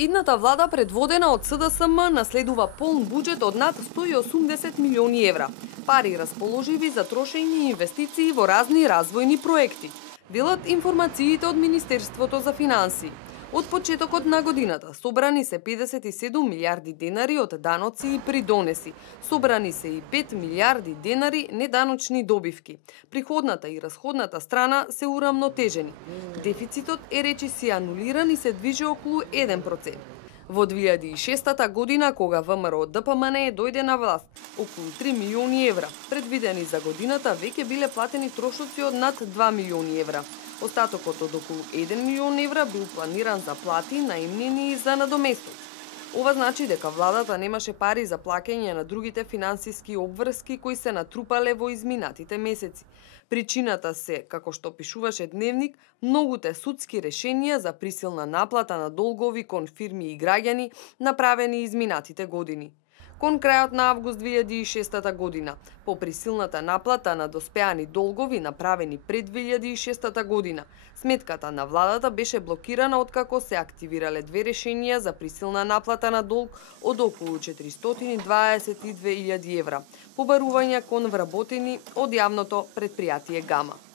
Идната влада, предводена од СДСМ, наследува полн буџет од над 180 милиони евра. Пари расположиви за трошење и инвестиции во разни развојни проекти. Велат информациите од Министерството за финансии. Од почетокот на годината собрани се 57 милиарди денари од даноци и придонеси. Собрани се и 5 милиарди денари неданочни добивки. Приходната и расходната страна се урамнотежени. Дефицитот е речиси анулиран и се движи околу 1%. Во 2006 година, кога ВМРО ДПМН дојде на власт, околу 3 милиони евра, предвидени за годината, веќе биле платени трошоци од над 2 милиони евра. Остатокот од околу 1 милион евра бил планиран за плати, наемнини и за надоместок. Ова значи дека владата немаше пари за плаќање на другите финансиски обврски кои се натрупале во изминатите месеци. Причината се, како што пишуваше Дневник, многуте судски решенија за присилна наплата на долгови кон фирми и граѓани направени изминатите години. Кон крајот на август 2006 година, по присилната наплата на доспеани долгови направени пред 2006 година, сметката на владата беше блокирана откако се активирале две решенија за присилна наплата на долг од околу 422.000 евра, побарувања кон вработени од јавното предпријатие Гама.